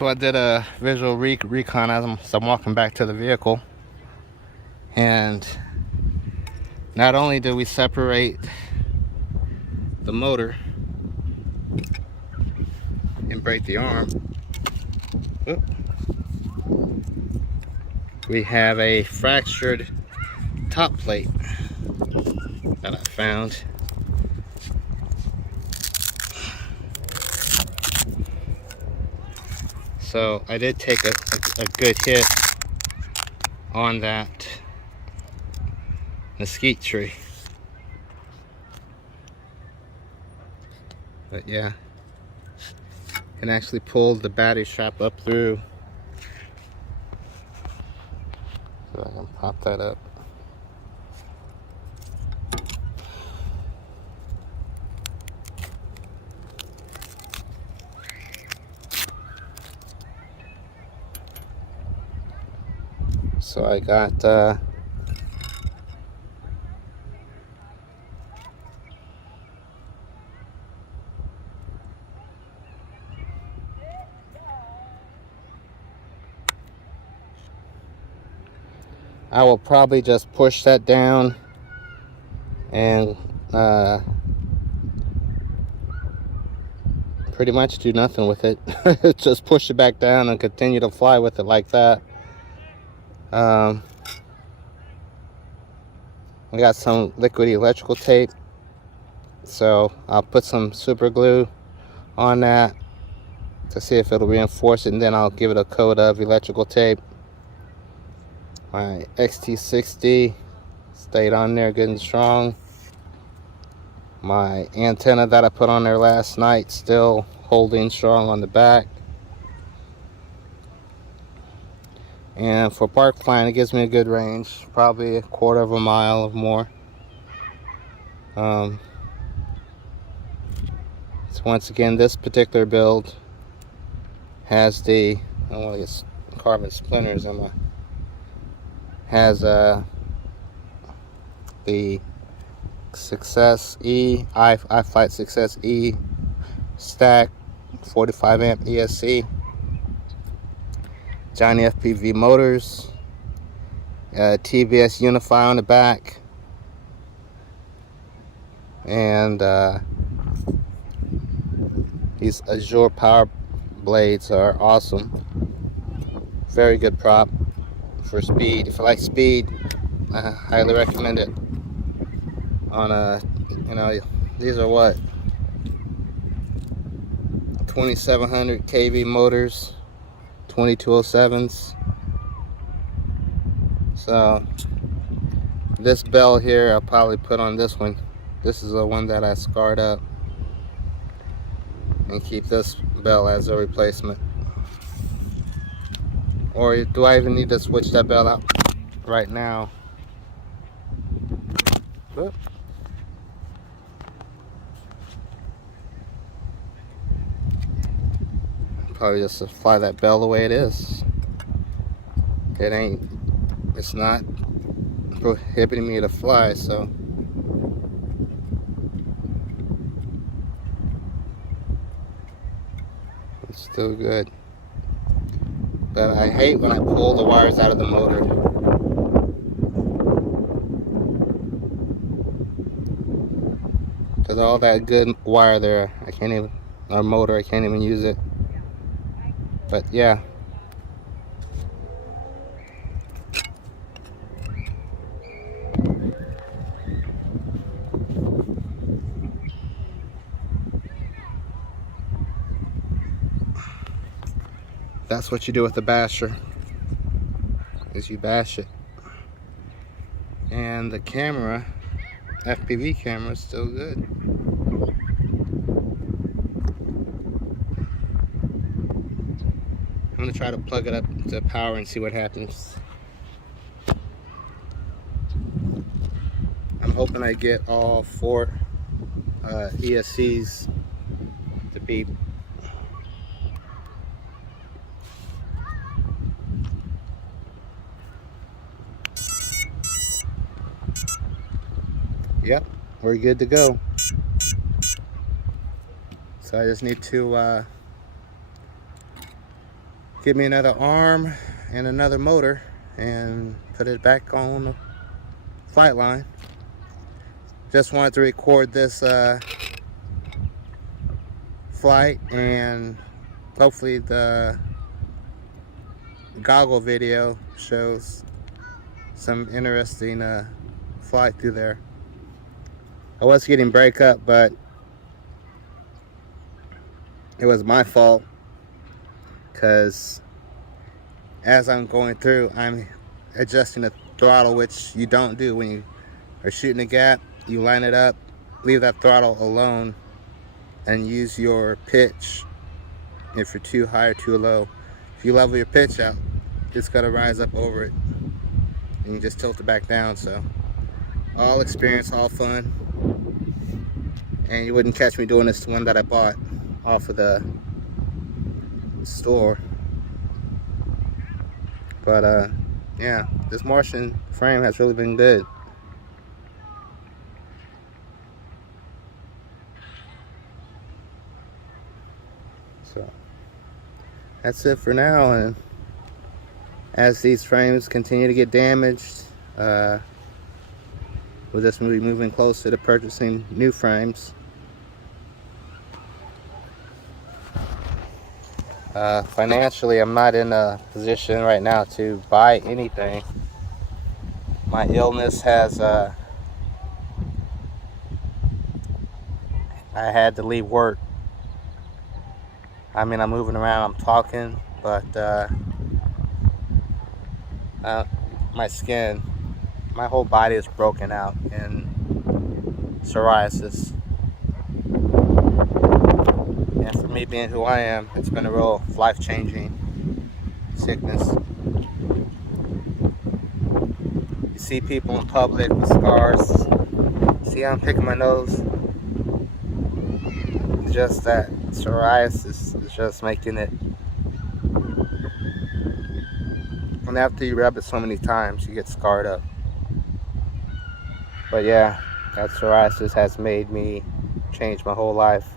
So I did a visual recon as I'm walking back to the vehicle, and not only did we separate the motor and break the arm, we have a fractured top plate that I found. So I did take a good hit on that mesquite tree. But yeah, can actually pull the battery strap up through. So I can pop that up. So I got I will probably just push that down and pretty much do nothing with it. Just push it back down and continue to fly with it like that. I got some liquid electrical tape, so I'll put some super glue on that to see if it'll reinforce it, and then I'll give it a coat of electrical tape. My XT60 stayed on there good and strong. My antenna that I put on there last night still holding strong on the back. And for park flying, it gives me a good range, probably a quarter of a mile or more. So once again, this particular build has the, I don't want to get carbon splinters in my, has the Success E, iFlight Success E stack, 45 amp ESC, Johnny FPV motors, TBS Unify on the back, and these Azure power blades are awesome. Very good prop for speed. If you like speed, I highly recommend it. On a, you know, these are what, 2700 kV motors, 2207s. So this bell here I'll probably put on this one. This is the one that I scarred up, and keep this bell as a replacement. Or do I even need to switch that bell out right now? Oop. Probably just fly that bell the way it is. It's not prohibiting me to fly, so it's still good. But I hate when I pull the wires out of the motor. Because all that good wire there, I can't even, or motor, I can't even use it. But yeah. That's what you do with the basher, is you bash it. And the camera, FPV camera, is still good. I'm gonna try to plug it up to power and see what happens. I'm hoping I get all 4 ESCs to beep. Yep, we're good to go. So I just need to get me another arm and another motor and put it back on the flight line. Just wanted to record this flight, and hopefully the goggle video shows some interesting flight through there. I was getting breakup, but it was my fault, because as I'm going through, I'm adjusting the throttle, which you don't do when you are shooting a gap. You line it up, leave that throttle alone, and use your pitch if you're too high or too low. If you level your pitch out, it's got to rise up over it, and you just tilt it back down. So all experience, all fun, and you wouldn't catch me doing this one that I bought off of the store. But yeah, this Martian frame has really been good. So that's it for now, and as these frames continue to get damaged, we'll just be moving closer to purchasing new frames. Financially, I'm not in a position right now to buy anything. My illness has I had to leave work. I mean, I'm moving around, I'm talking, but my skin, my whole body is broken out in psoriasis. And for me, being who I am, it's been a real life-changing sickness. You see people in public with scars. See how I'm picking my nose? It's just that psoriasis is just making it. And after you rub it so many times, you get scarred up. But yeah, that psoriasis has made me change my whole life.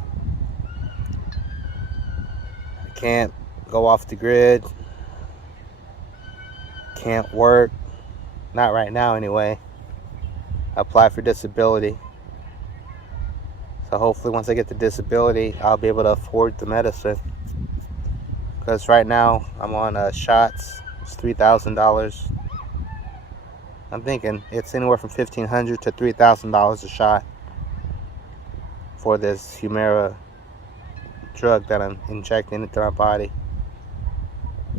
Can't go off the grid, can't work, not right now anyway. I applied for disability, so hopefully once I get the disability, I'll be able to afford the medicine, because right now I'm on shots. It's $3,000. I'm thinking it's anywhere from $1,500 to $3,000 a shot for this Humira drug that I'm injecting into my body.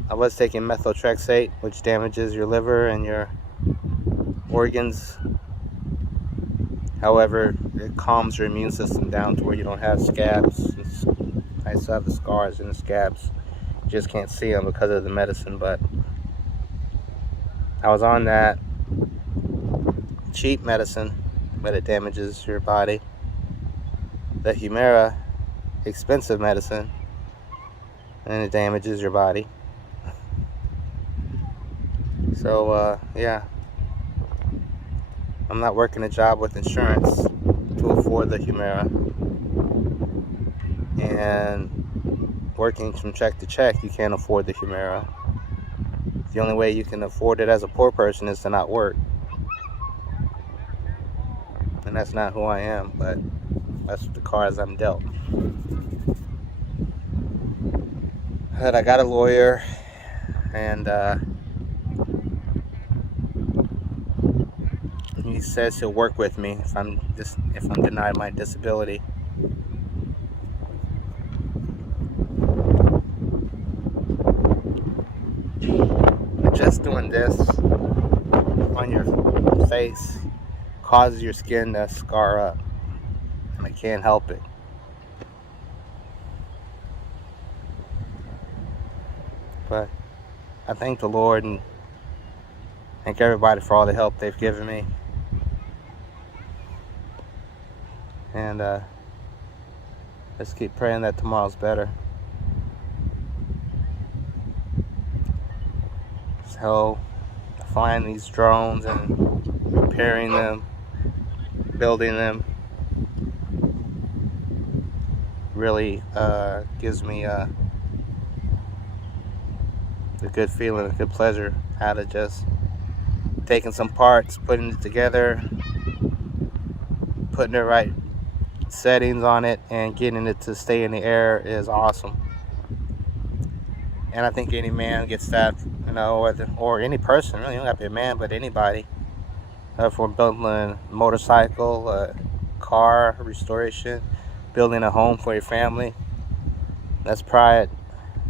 I was taking methotrexate, which damages your liver and your organs. However, it calms your immune system down to where you don't have scabs. I still have the scars and the scabs. You just can't see them because of the medicine, but I was on that cheap medicine, but it damages your body. The Humira, expensive medicine, and it damages your body. So yeah, I'm not working a job with insurance to afford the Humira, and working from check to check, you can't afford the Humira. The only way you can afford it as a poor person is to not work, and that's not who I am, but that's the cards I'm dealt. But I got a lawyer, and he says he'll work with me if I'm denied my disability. Just doing this on your face causes your skin to scar up, and I can't help it. But I thank the Lord and thank everybody for all the help they've given me. And let's keep praying that tomorrow's better. So, flying these drones and repairing them, building them, really gives me a good feeling, a good pleasure out of just taking some parts, putting it together, putting the right settings on it, and getting it to stay in the air is awesome. And I think any man gets that, you know, or any person, really, you don't have to be a man, but anybody, for building a motorcycle, a car restoration, building a home for your family. That's pride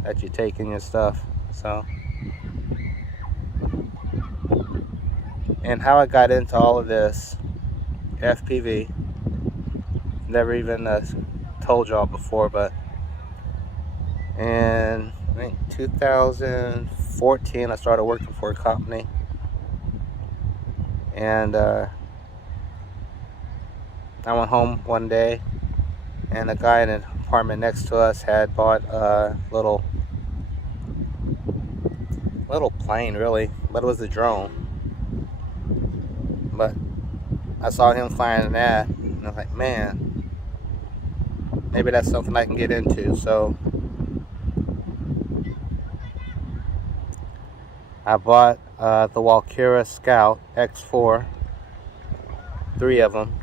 that you take in your stuff. So, and how I got into all of this FPV, never even told y'all before, but in I think 2014 I started working for a company, and I went home one day, and a guy in an apartment next to us had bought a little plane, really, but it was a drone. But I saw him flying that, and I was like, man, maybe that's something I can get into. So I bought the Walkura Scout X4, 3 of them.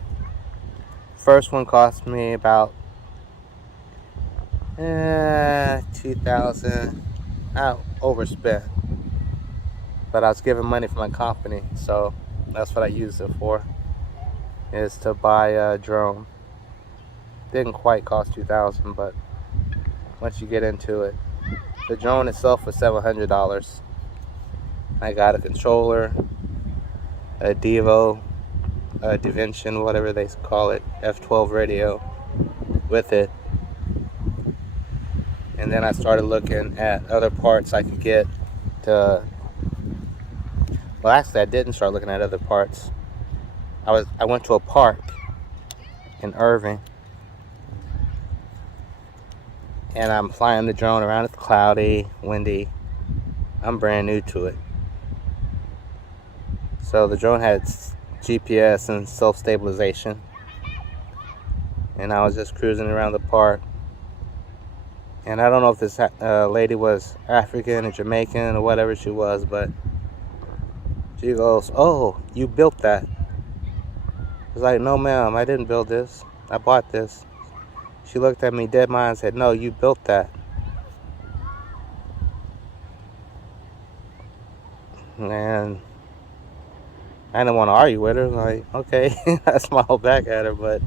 First one cost me about 2,000. I overspent, but I was given money from my company, so that's what I used it for, is to buy a drone. Didn't quite cost 2,000, but once you get into it, the drone itself was $700. I got a controller, a Devo, a Dimension, whatever they call it, F12 radio with it. And then I started looking at other parts I could get to. Well, actually, I didn't start looking at other parts. I went to a park in Irving, and I'm flying the drone around. It's cloudy, windy. I'm brand new to it. So the drone had GPS and self-stabilization, and I was just cruising around the park. And I don't know if this lady was African or Jamaican or whatever she was, but she goes, "Oh, you built that?" I was like, "No, ma'am, I didn't build this. I bought this." She looked at me dead mind and said, "No, you built that." And I didn't want to argue with her. Like, okay, I smiled back at her, but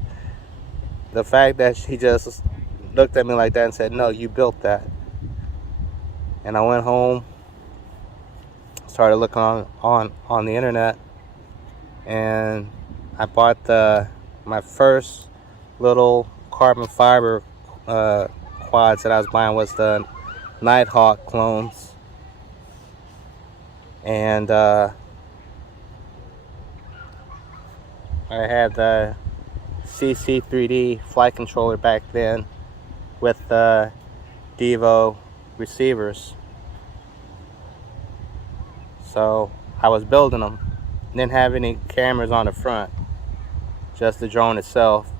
the fact that she just looked at me like that and said, "No, you built that." And I went home, started looking on the internet, and I bought my first little carbon fiber quads that I was buying was the Nighthawk clones, and I had the CC3D flight controller back then with the Devo receivers. So I was building them. Didn't have any cameras on the front, just the drone itself.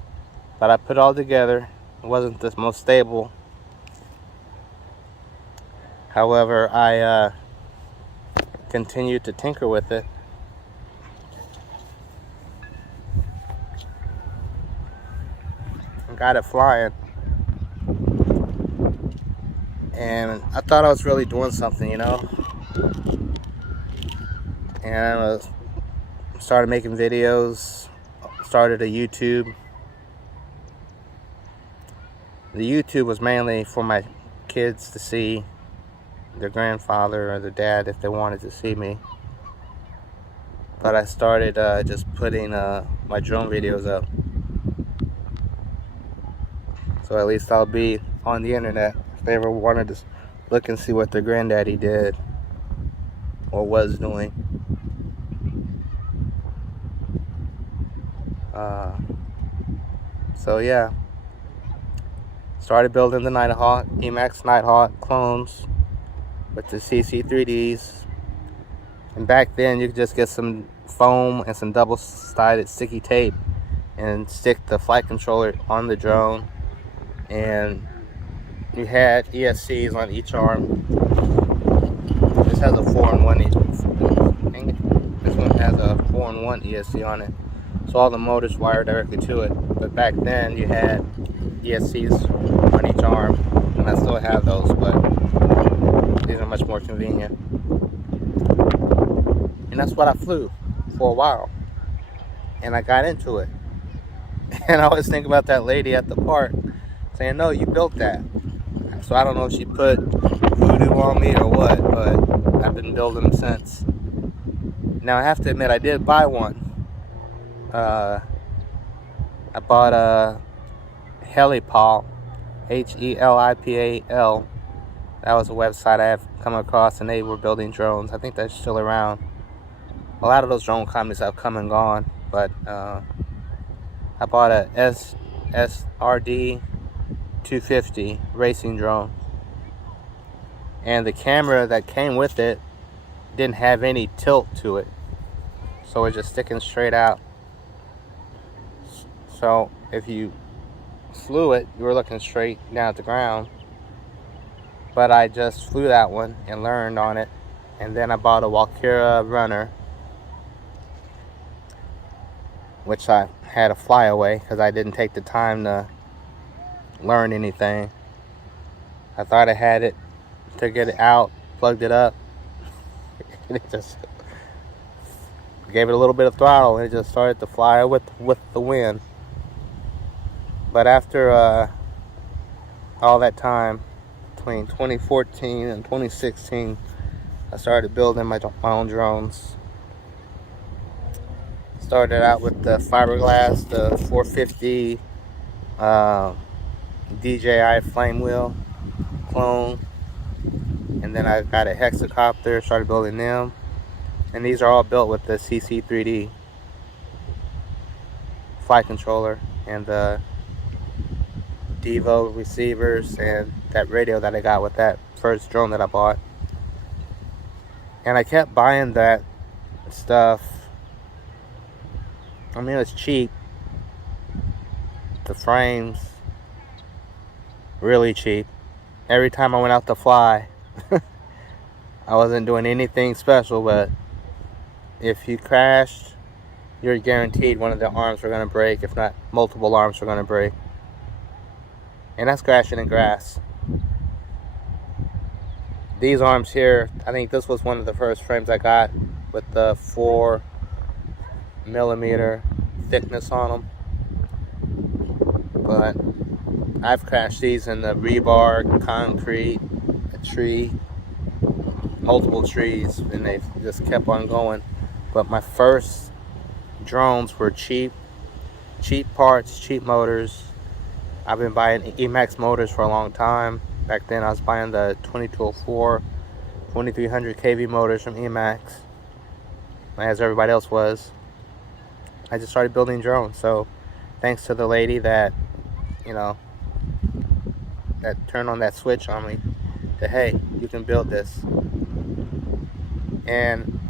But I put it all together. It wasn't the most stable. However, I continued to tinker with it. And got it flying. And I thought I was really doing something, you know. And I started making videos, started a YouTube. The YouTube was mainly for my kids to see their grandfather or their dad if they wanted to see me. But I started just putting my drone videos up. So at least I'll be on the internet if they ever wanted to look and see what their granddaddy did or was doing. So yeah, started building the Nighthawk, Emax Nighthawk clones with the CC3Ds. And back then you could just get some foam and some double-sided sticky tape and stick the flight controller on the drone, and you had ESCs on each arm This has a 4-in-1 this one has a 4-in-1 ESC on it, so all the motors wire directly to it. But back then you had ESCs on each arm, and I still have those, but these are much more convenient. And that's what I flew for a while, and I got into it. And I always think about that lady at the park saying, "No, you built that." So I don't know if she put voodoo on me or what, but I've been building them since. Now I have to admit, I did buy one. I bought a Helipal, Helipal. That was a website I have come across, and they were building drones. I think they're still around. A lot of those drone companies have come and gone, but I bought a SRD 250 racing drone, and the camera that came with it didn't have any tilt to it, so it's just sticking straight out. So if you flew it, you were looking straight down at the ground. But I just flew that one and learned on it, and then I bought a Walkera runner, which I had a flyaway because I didn't take the time to learn anything. I thought I had it, took it out, plugged it up, and it just gave it a little bit of throttle, and it just started to fly with the wind. But after all that time, between 2014 and 2016, I started building my own drones. Started out with the fiberglass, the 450 DJI flame wheel clone, and then I got a hexacopter, started building them, and these are all built with the CC3D flight controller and the Devo receivers and that radio that I got with that first drone that I bought. And I kept buying that stuff. I mean, it was cheap. The frames, really cheap. Every time I went out to fly, I wasn't doing anything special, but if you crashed, you're guaranteed one of the arms were going to break, if not multiple arms were going to break. And that's crashing in grass. These arms here, I think this was one of the first frames I got with the 4mm thickness on them. But I've crashed these in the rebar, concrete, a tree, multiple trees, and they've just kept on going. But my first drones were cheap parts, cheap motors. I've been buying Emax motors for a long time. Back then I was buying the 2204, 2300 kV motors from Emax, as everybody else was. I just started building drones. So thanks to the lady that, that turned on that switch on me, that hey, you can build this. And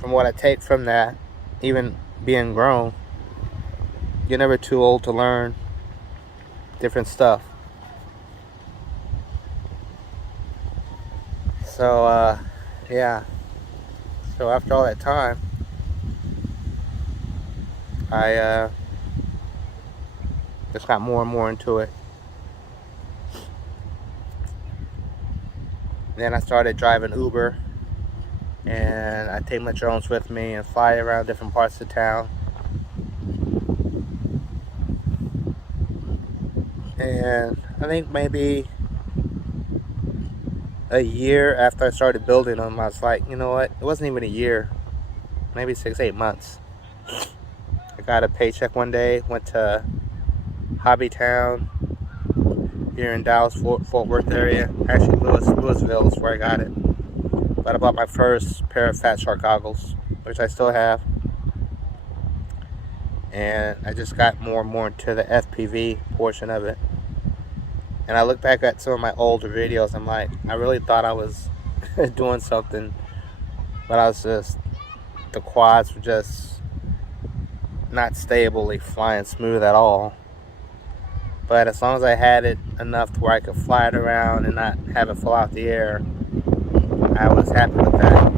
from what I take from that, even being grown, you're never too old to learn different stuff. So yeah, so after all that time, I just got more and more into it. Then I started driving Uber, and I take my drones with me and fly around different parts of town. And I think maybe a year after I started building them, I was like, you know what? It wasn't even a year, maybe 6-8 months. I got a paycheck one day, went to Hobbytown here in Dallas, Fort Worth area. Actually, Louisville is where I got it. But I bought my first pair of Fat Shark goggles, which I still have. And I just got more and more into the FPV portion of it. And I look back at some of my older videos, I'm like, I really thought I was doing something, but I was just, the quads were just not stably flying smooth at all. But as long as I had it enough to where I could fly it around and not have it fall out the air, I was happy with that.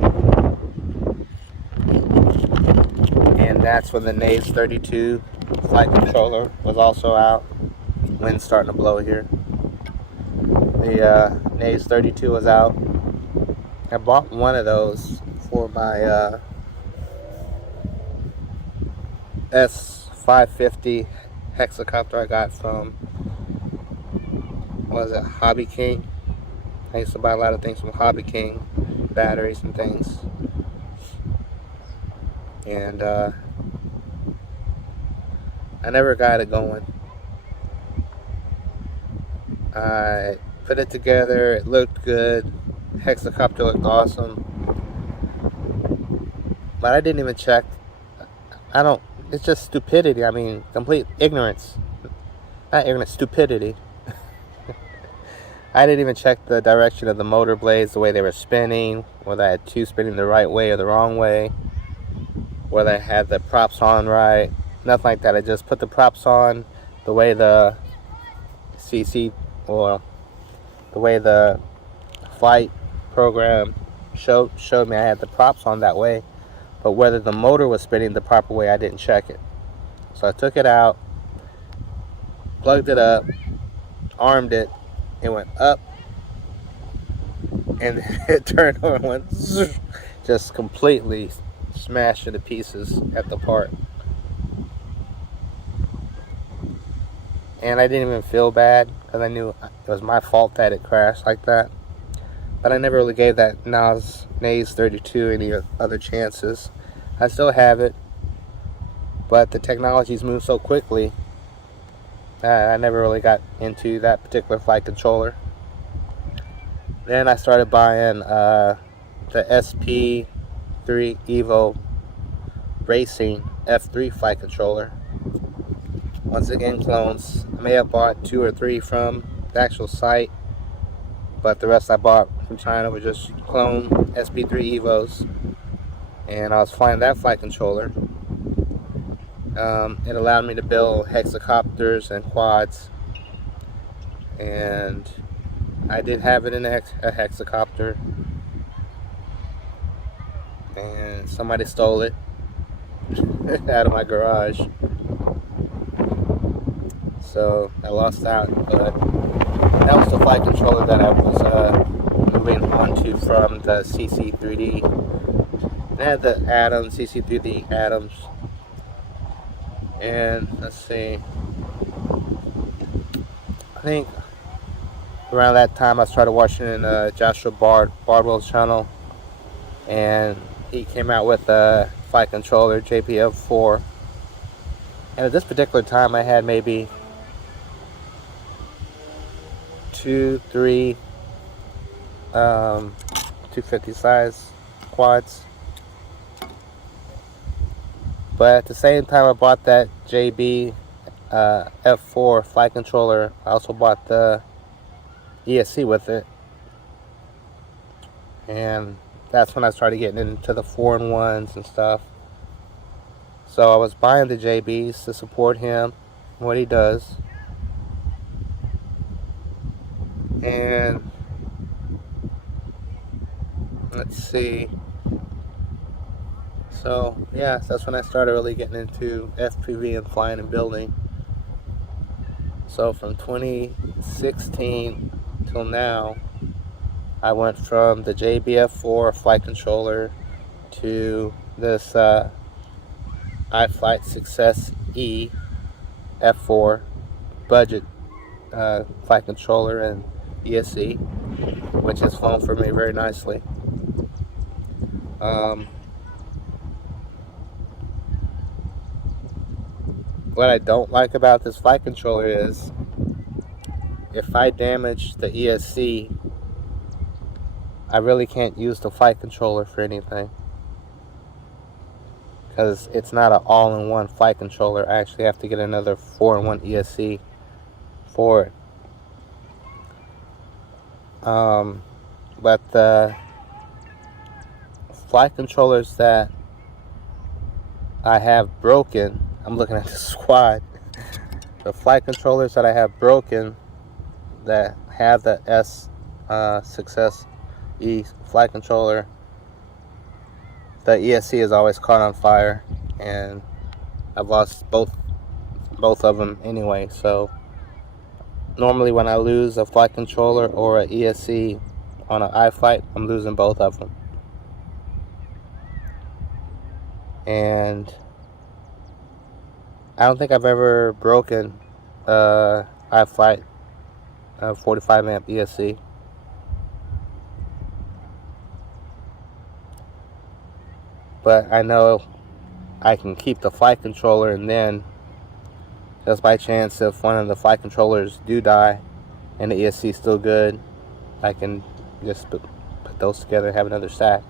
And that's when the Naves 32 flight controller was also out. Wind's starting to blow here. The Naves 32 was out. I bought one of those for my S550 hexacopter I got from, what was it, Hobby King. I used to buy a lot of things from Hobby King, batteries and things. And I never got it going. I put it together, it looked good, hexacopter looked awesome, but I didn't even check. It's just stupidity. I mean, complete ignorance. Not ignorance, stupidity. I didn't even check the direction of the motor blades, the way they were spinning, whether I had two spinning the right way or the wrong way, whether I had the props on right, nothing like that. I just put the props on the way the CC, or the way the flight program showed me I had the props on that way, but whether the motor was spinning the proper way, I didn't check it. So I took it out, plugged it up, armed it, it went up, and it turned on and went just completely smashed into pieces at the part. And I didn't even feel bad because I knew it was my fault that it crashed like that. But I never really gave that Naves 32 any other chances. I still have it, but the technology's moved so quickly I never really got into that particular flight controller. Then I started buying the SP3 Evo Racing F3 flight controller. Once again, clones. I may have bought 2 or 3 from the actual site, but the rest I bought from China were just clone SP3 Evos. And I was flying that flight controller. It allowed me to build hexacopters and quads, and I did have it in a hexacopter, and somebody stole it out of my garage, so I lost out. But that was the flight controller that I was moving on to from the CC3D. I had the Adams, CC3D Adams. And let's see, I think around that time I started watching Joshua Bardwell's channel, and he came out with a flight controller, JPF4. And at this particular time I had maybe 2, 3 250 size quads. But at the same time I bought that JB F4 flight controller, I also bought the ESC with it. And that's when I started getting into the 4-in-1s and stuff. So I was buying the JBs to support him, what he does. And let's see. So yeah, that's when I started really getting into FPV and flying and building. So from 2016 till now, I went from the JBF4 flight controller to this iFlight Success E F4 budget flight controller and ESC, which has flown for me very nicely. What I don't like about this flight controller is if I damage the ESC, I really can't use the flight controller for anything, because it's not an all-in-one flight controller. I actually have to get another 4-in-1 ESC for it. But the flight controllers that I have broken, I'm looking at the squad. The flight controllers that I have broken that have the Success flight controller, the ESC is always caught on fire, and I've lost both of them anyway. So normally when I lose a flight controller or an ESC on an iFlight, I'm losing both of them. And I don't think I've ever broken iFlight 45 amp ESC. But I know I can keep the flight controller, and then just by chance if one of the flight controllers do die and the ESC is still good, I can just put those together and have another stack.